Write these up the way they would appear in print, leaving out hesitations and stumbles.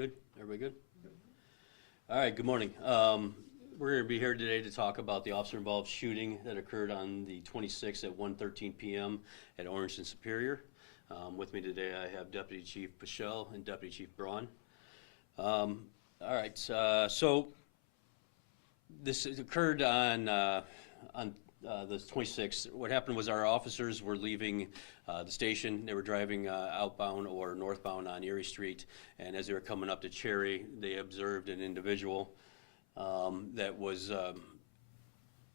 Good? Everybody good? All right, good morning. We're going to be here today to talk about the officer-involved shooting that occurred on the 26th at 1:13 p.m. at Orange and Superior. With me today I have Deputy Chief Pichelle and Deputy Chief Braun. All right, so this occurred on the 26th. What happened was our officers were leaving the station. They were driving outbound or northbound on Erie Street, and as they were coming up to Cherry, they observed an individual that was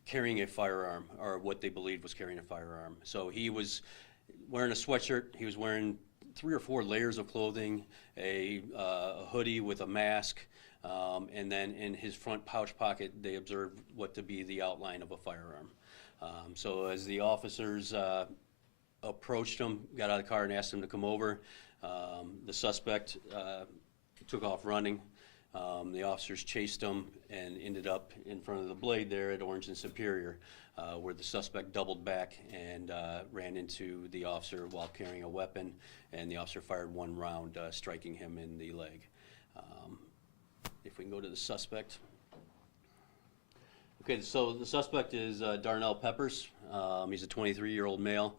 carrying a firearm, or what they believed was carrying a firearm. So he was wearing a sweatshirt. He was wearing 3 or 4 layers of clothing, a hoodie with a mask, and then in his front pouch pocket, they observed what to be the outline of a firearm. So as the officers approached him, got out of the car and asked him to come over, the suspect took off running. The officers chased him and ended up in front of the blade there at Orange and Superior, where the suspect doubled back and ran into the officer while carrying a weapon, and the officer fired 1 round, striking him in the leg. If we can go to the suspect. Okay, so the suspect is Darnell Peppers. He's a 23-year-old male.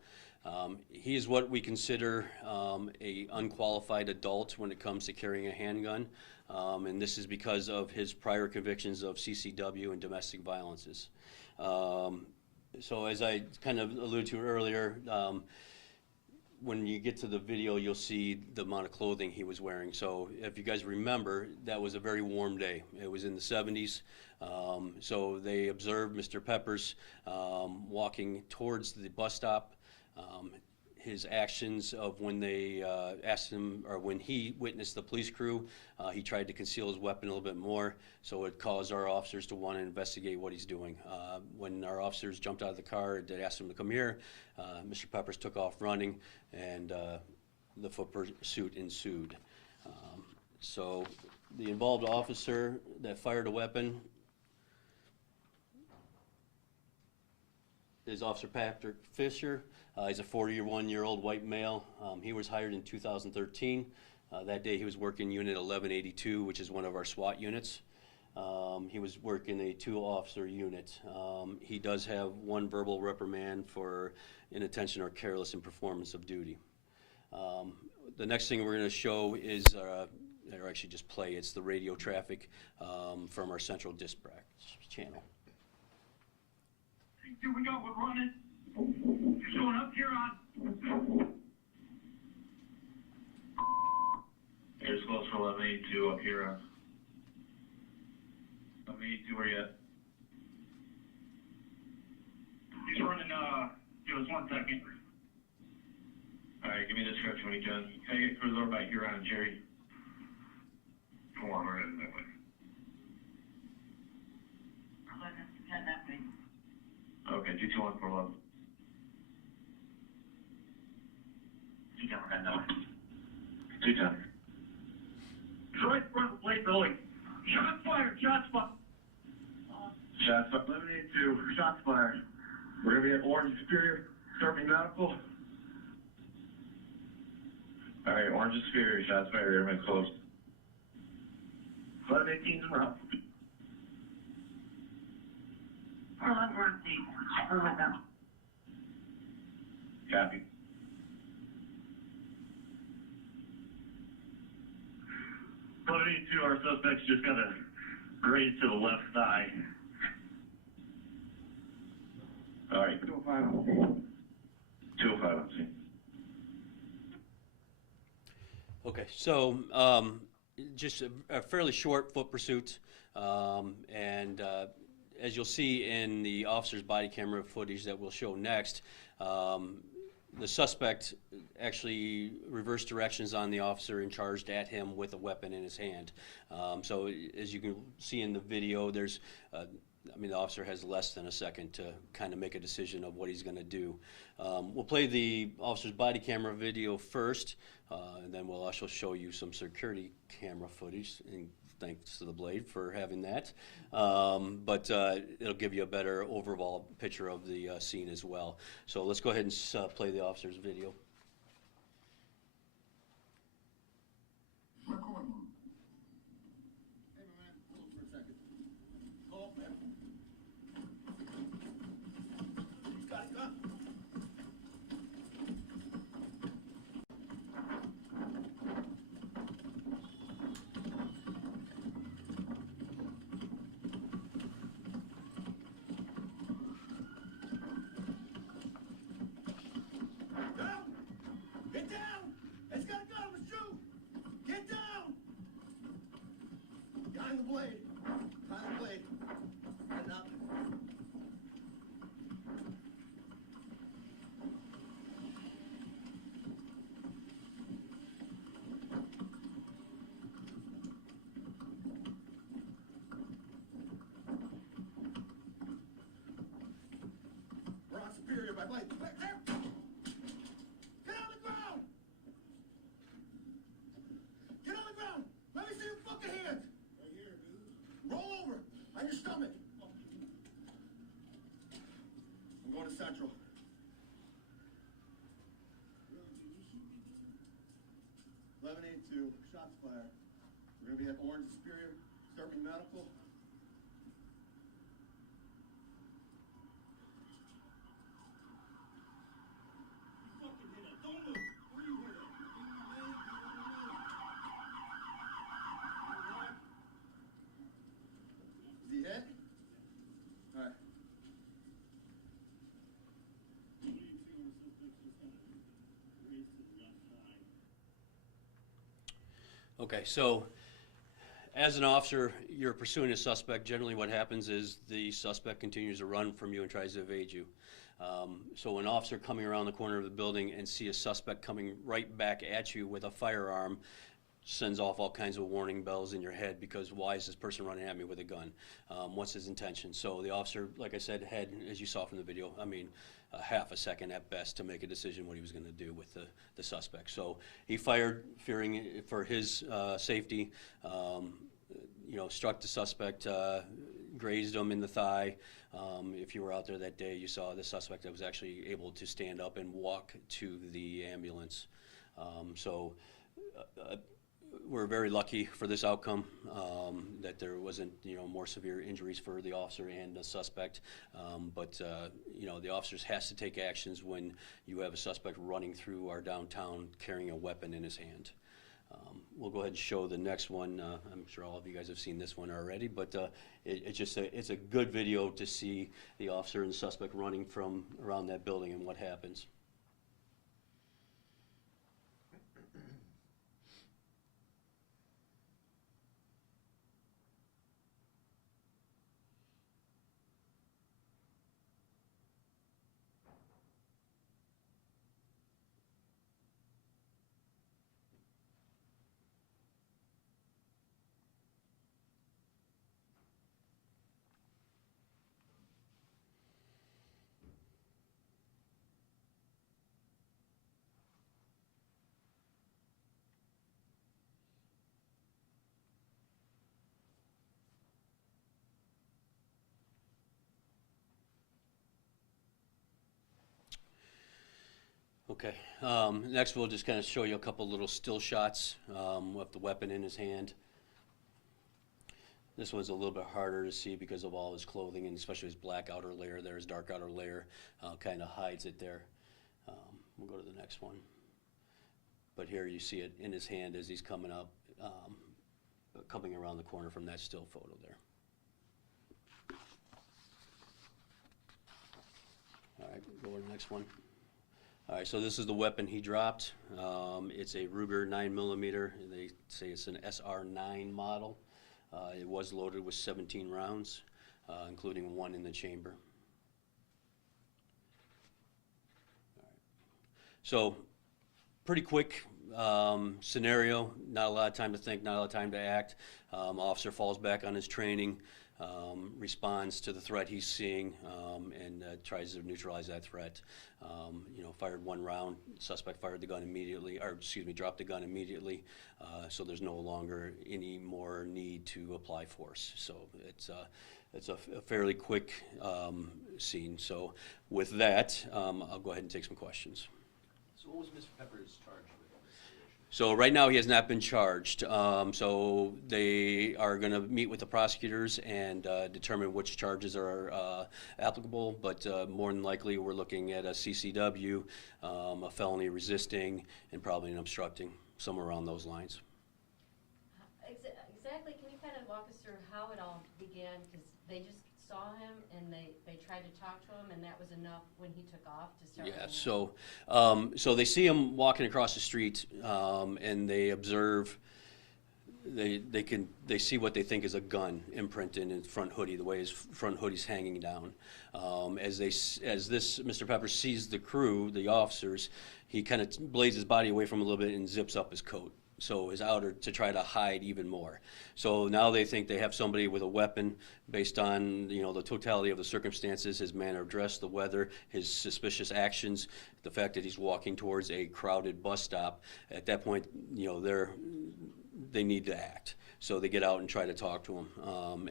He is what we consider a unqualified adult when it comes to carrying a handgun, and this is because of his prior convictions of CCW and domestic violences. So as I kind of alluded to earlier, when you get to the video, you'll see the amount of clothing he was wearing. So if you guys remember, that was a very warm day. It was in the 70s. So they observed Mr. Peppers walking towards the bus stop. His actions of when they asked him, or when he witnessed the police crew, he tried to conceal his weapon a little bit more, so it caused our officers to want to investigate what he's doing. When our officers jumped out of the car, they asked him to come here. Mr. Peppers took off running, and the foot pursuit ensued. So the involved officer that fired a weapon is Officer Patrick Fisher. He's a 41-year-old white male. He was hired in 2013. That day he was working Unit 1182, which is one of our SWAT units. He was working a 2-officer unit. He does have 1 verbal reprimand for inattention or careless in performance of duty. The next thing we're going to show is, or actually just play, it's the radio traffic from our central dispatch channel. Here we go, we're running. You're going up here on. Here's close for 1182 up here on. 1182, where you at? He's running, give us 1 second. Alright, give me the description when you can. Can I get cruise over by here on Jerry? Come on, we're heading that way. Okay, 22141. 210. He's right in front of the plate building. Shots fired, shots fired. Shots fired, 1182, shots fired. We're going to be at Orange Superior, serving medical. Alright, Orange Superior, shots fired, everybody's close. 1118's in route. Copy. 1182, our suspect's just got a graze to the left thigh. Alright. 205 on scene. 205 on scene. Okay, so just a fairly short foot pursuit, and as you'll see in the officer's body camera footage that we'll show next, the suspect actually reversed directions on the officer and charged at him with a weapon in his hand. So as you can see in the video, there's, the officer has less than a second to kind of make a decision of what he's going to do. We'll play the officer's body camera video first, and then we'll also show you some security camera footage, and thanks to the Blade for having that. But it'll give you a better overall picture of the scene as well. So let's go ahead and play the officer's video. Recording. my blade. There. Get on the ground! Get on the ground! Let me see your fucking hands! Right here, dude. Roll over. On your stomach. I'm going to Central. 1182, shots fired. We're going to be at Orange Superior, Starting Medical. You fucking hit it. Don't move. Where you hit it? In my leg, Is he hit? All right. Okay, so as an officer, you're pursuing a suspect. Generally what happens is the suspect continues to run from you and tries to evade you. So an officer coming around the corner of the building and see a suspect coming right back at you with a firearm sends off all kinds of warning bells in your head, because why is this person running at me with a gun? What's his intention? So the officer, like I said, had, as you saw from the video, I mean, half a second at best to make a decision what he was going to do with the suspect. So he fired, fearing for his safety, struck the suspect, grazed him in the thigh. If you were out there that day, you saw the suspect that was actually able to stand up and walk to the ambulance. We're very lucky for this outcome, that there wasn't, more severe injuries for the officer and the suspect. The officers has to take actions when you have a suspect running through our downtown carrying a weapon in his hand. We'll go ahead and show the next one. I'm sure all of you guys have seen this one already, but it's a good video to see the officer and the suspect running from around that building and what happens. Okay, next we'll just kind of show you a couple little still shots with the weapon in his hand. This one's a little bit harder to see because of all his clothing, and especially his black outer layer there, his dark outer layer kind of hides it there. We'll go to the next one. But here you see it in his hand as he's coming up, coming around the corner from that still photo there. All right, go to the next one. All right, so this is the weapon he dropped. It's a Ruger 9mm. They say it's an SR9 model. It was loaded with 17 rounds, including one in the chamber. All right. So, pretty quick scenario. Not a lot of time to think, not a lot of time to act. Officer falls back on his training, responds to the threat he's seeing, and tries to neutralize that threat. Fired one round. Suspect fired the gun immediately, or excuse me, dropped the gun immediately. So there's no longer any more need to apply force. So it's a fairly quick scene. So with that, I'll go ahead and take some questions. So what was Mr. Pepper's charge with in this situation? So right now he has not been charged. So they are going to meet with the prosecutors and determine which charges are applicable. But more than likely, we're looking at a CCW, a felony resisting, and probably an obstructing, somewhere around those lines. Exactly. Can you kind of walk us through how it all began? Because they just saw him and they tried to talk to him, and that was enough when he took off to start. Yeah. So they see him walking across the street, and they observe. They see what they think is a gun imprinted in his front hoodie, the way his front hoodie's hanging down. As this Mr. Pepper sees the crew, the officers, he kind of blades his body away from him a little bit and zips up his coat. so is outer to try to hide even more. So now they think they have somebody with a weapon based on, you know, the totality of the circumstances, his manner of dress, the weather, his suspicious actions, the fact that he's walking towards a crowded bus stop. At that point, you know, they need to act. So they get out and try to talk to him,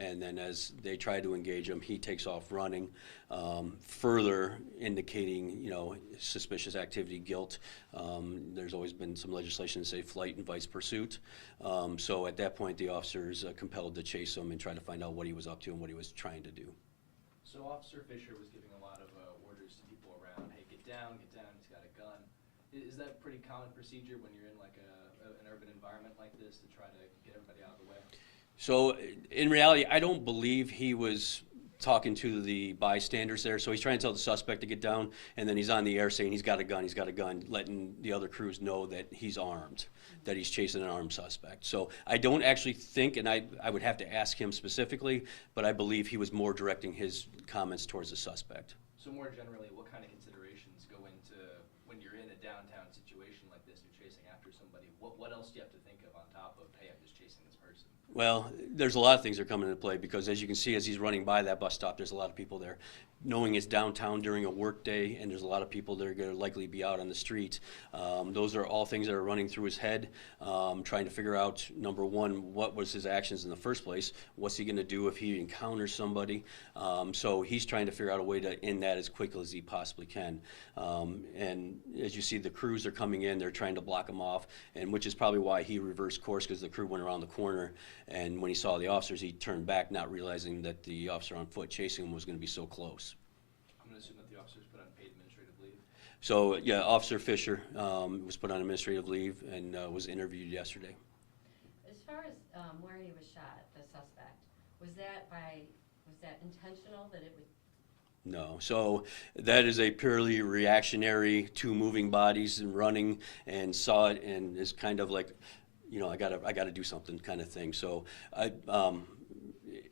and then as they try to engage him, he takes off running, further indicating, you know, suspicious activity, guilt. There's always been some legislation to say flight invites pursuit. So at that point, the officer is compelled to chase him and try to find out what he was up to and what he was trying to do. So Officer Fisher was giving a lot of orders to people around, hey, get down, he's got a gun. Is that pretty common procedure when you're in like an urban environment like this to try to get everybody out of the way? So in reality, I don't believe he was talking to the bystanders there. So he's trying to tell the suspect to get down, and then he's on the air saying he's got a gun, letting the other crews know that he's armed, that he's chasing an armed suspect. So I don't actually think, and I would have to ask him specifically, but I believe he was more directing his comments towards the suspect. So more generally, what kind of considerations go into when you're in a downtown situation like this, you're chasing after somebody? What else do you have to think of on top of, hey, I'm just chasing this person? Well, there's a lot of things that are coming into play because, as you can see, as he's running by that bus stop, there's a lot of people there. Knowing it's downtown during a work day and there's a lot of people that are going to likely be out on the street, those are all things that are running through his head, trying to figure out, number one, what was his actions in the first place? What's he going to do if he encounters somebody? So he's trying to figure out a way to end that as quickly as he possibly can. And as you see, the crews are coming in, they're trying to block him off, and which is probably why he reversed course, because the crew went around the corner, and when he saw the officers, he turned back, not realizing that the officer on foot chasing him was going to be so close. I'm going to assume that the officer's put on paid administrative leave. So yeah, Officer Fisher was put on administrative leave and was interviewed yesterday. As far as where he was shot, the suspect, was that intentional that it would? No, so that is a purely reactionary to moving bodies and running, and saw it and is kind of like, you know, I gotta do something kind of thing. So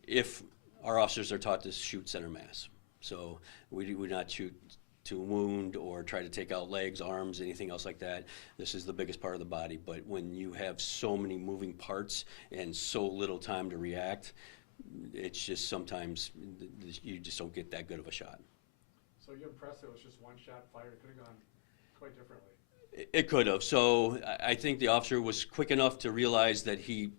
if our officers are taught to shoot center mass, so we do not shoot to wound or try to take out legs, arms, anything else like that. This is the biggest part of the body. But when you have so many moving parts and so little time to react, it's just sometimes you just don't get that good of a shot. So you're impressed it was just one shot fired? It could have gone quite differently. It could have. So I think the officer was quick enough to realize that he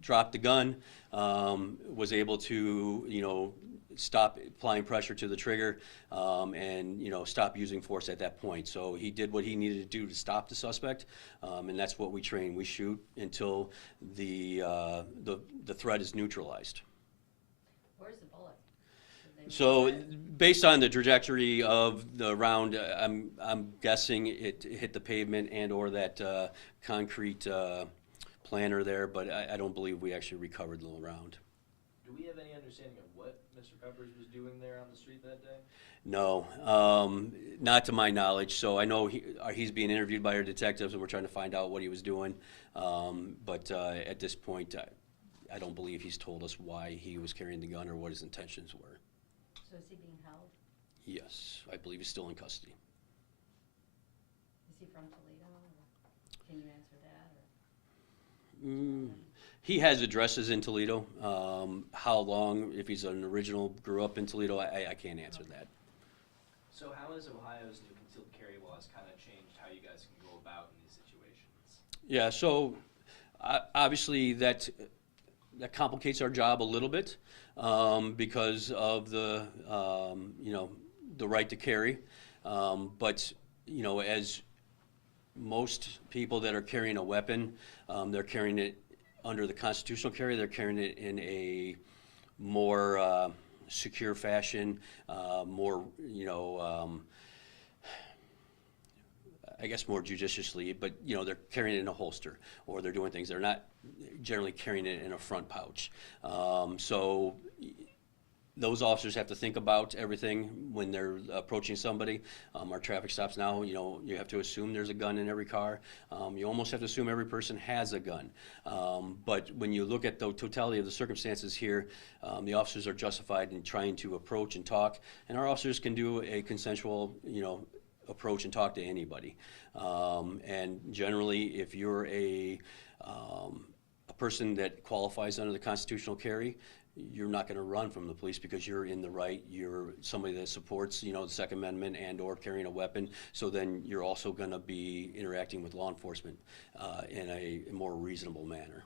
dropped the gun, was able to, you know, stop applying pressure to the trigger, and, you know, stop using force at that point. So he did what he needed to do to stop the suspect, and that's what we train. We shoot until the threat is neutralized. Where's the bullet? So based on the trajectory of the round, I'm guessing it hit the pavement and or that concrete planter there, but I don't believe we actually recovered the round. Do we have any understanding of what Mr. Peppers was doing there on the street that day? No, not to my knowledge. So I know he's being interviewed by our detectives, and we're trying to find out what he was doing. But at this point, I don't believe he's told us why he was carrying the gun or what his intentions were. So is he being held? Yes, I believe he's still in custody. Is he from Toledo? Or can you answer that? Or? He has addresses in Toledo. How long, if he's an original, grew up in Toledo, I can't answer that. So how has Ohio's new concealed carry laws kind of changed how you guys can go about in these situations? Yeah, so obviously that complicates our job a little bit because of the you know, the right to carry. But you know, as most people that are carrying a weapon, they're carrying it under the constitutional carry. They're carrying it in a more secure fashion, more, you know, I guess more judiciously, but you know, they're carrying it in a holster, or they're doing things. They're not generally carrying it in a front pouch. So those officers have to think about everything when they're approaching somebody. Our traffic stops now, you know, you have to assume there's a gun in every car. You almost have to assume every person has a gun. But when you look at the totality of the circumstances here, the officers are justified in trying to approach and talk, and our officers can do a consensual, you know, approach and talk to anybody. And generally, if you're a A person that qualifies under the constitutional carry, you're not gonna run from the police because you're in the right, you're somebody that supports, the Second Amendment and/or carrying a weapon, so then you're also gonna be interacting with law enforcement in a more reasonable manner.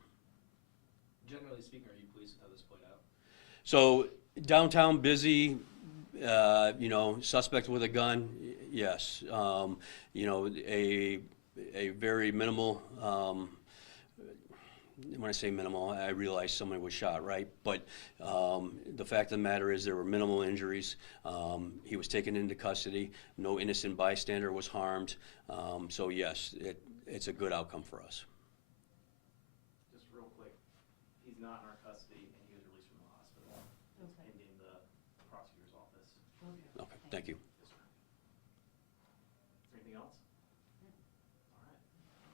Generally speaking, are you pleased with how this played out? So downtown busy, suspect with a gun, yes. A very minimal, when I say minimal, I realize somebody was shot, right? But the fact of the matter is there were minimal injuries. He was taken into custody. No innocent bystander was harmed. So yes, it's a good outcome for us. Just real quick, he's not in our custody and he was released from the hospital. It's Okay. pending the prosecutor's office. Okay, thank you. Yes, sir. Is there anything else? All right.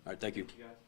All right, thank you. Thank you, guys.